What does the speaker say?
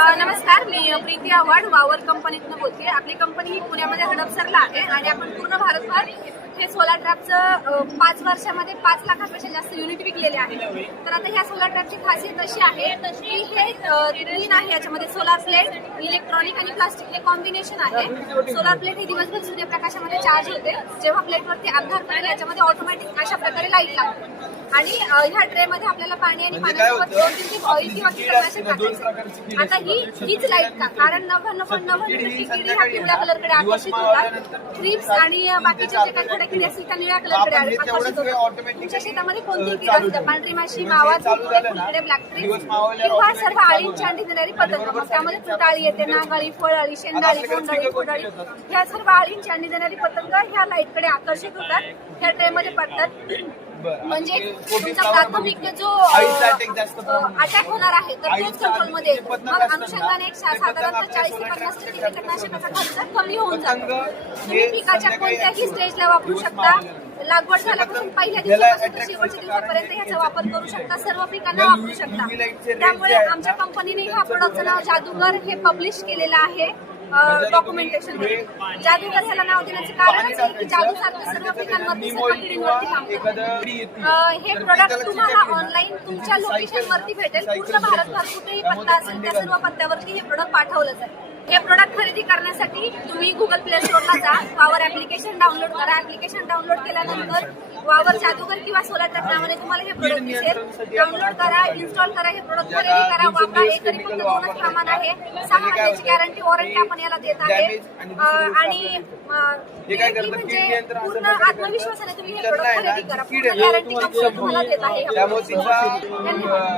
नमस्कार, मी प्रीती आव्हाड वावर कंपनीतून बोलते. आपली कंपनी ही पुण्यामध्ये हडपसरला आहे आणि आपण पूर्ण भारतभर हे सोलार ट्रॅपचं 5 वर्षामध्ये 5 लाखापेक्षा जास्त युनिट विकलेले आहे. तर आता ह्या सोलार ट्रॅपची खासियत अशी आहे की हे ग्रीन आहे, याच्यामध्ये सोलार प्लेट, इलेक्ट्रॉनिक आणि प्लास्टिक हे कॉम्बिनेशन आहे. सोलार प्लेट ही दिवसभर सूर्यप्रकाशामध्ये चार्ज होते. जेव्हा प्लेटवरती अंधार पडेल याच्यामध्ये ऑटोमॅटिक अशा प्रकारे लाईट लागते आणि ह्या ट्रे मध्ये आपल्याला पाणी आणि पाण्यासोबत 2-3 ऑइल किंवा कीटकनाशक टाकायचे. आता हीच लाईट का, कारण 99% किडी ह्या पिवळ्या कलरकडे आकर्षित होतात. क्रिप्स आणि बाकीचे जे काही थोडे किडे असतील त्या निळ्या कलरकडे आकर्षित होतात. तुमच्या शेतामध्ये कोणतीही किड असू द्या, पांढरी माशी, मावा, फुलकिडे, ब्लॅक क्रिप्स किंवा सर्व अळींची अंडी देणारी पतंग, मग त्यामध्ये तुटाळी येते, नागाळी, फळाळी, शेंडाळी, गोंडाळी, फुटाळी, ह्या सर्व अळींची अंडी देणारी पतंग ह्या लाईटकडे आकर्षित होतात, ह्या ट्रे मध्ये पडतात. म्हणजे तुमचा प्राथमिक जो अटॅक होणार आहे तर तोच कंट्रोलमध्ये येतो. मग अनुषंगाने एक साधारणतः 40 ते 50% कीटकनाशकाचा खर्च कमी होऊन जातो. तुम्ही पिकाच्या कोणत्याही स्टेजला वापरू शकता. लागवड झाल्यापासून पहिल्या दिवसापासून ते शेवटच्या दिवसापर्यंत ह्याचा वापर करू शकता. सर्व पिकांना वापरू शकता. त्यामुळे आमच्या कंपनीने ह्या प्रोडक्टचं नाव जादूगर हे पब्लिश केलेलं आहे डॉक्युमेंटेशन मध्ये. जादूगर ह्याला नाव देण्याचे कारणच आहे की जादू सारखं सर्व पिकांवरती, सर्व किडींवरती काम करतं. हे प्रोडक्ट तुम्हाला ऑनलाईन तुमच्या लोकेशन वरती भेटेल. पूर्ण भारतभर कुठेही पत्ता असेल त्या सर्व पत्त्यावरती हे प्रोडक्ट पाठवलं जाईल. हे प्रोडक्ट खरेदी करण्यासाठी तुम्ही गुगल प्ले स्टोरला जा, वावर ऍप्लिकेशन डाउनलोड करा. ऍप्लिकेशन डाउनलोड केल्यानंतर वावर जादूगर किंवा सोलार ट्रॅप नावाने तुम्हाला हे प्रोडक्ट दिसेल. डाउनलोड करा, इन्स्टॉल करा, हे प्रोडक्ट खरेदी करा, वापरा. एकरी फक्त 2च प्रमाण आहे. 6 महिन्याची गॅरंटी वॉरंटी आपण याला देत आहे आणि म्हणजे पूर्ण आत्मविश्वासाने तुम्ही हे प्रोडक्ट खरेदी करा. पूर्ण गॅरंटी कंपनी तुम्हाला देत आहे. धन्यवाद.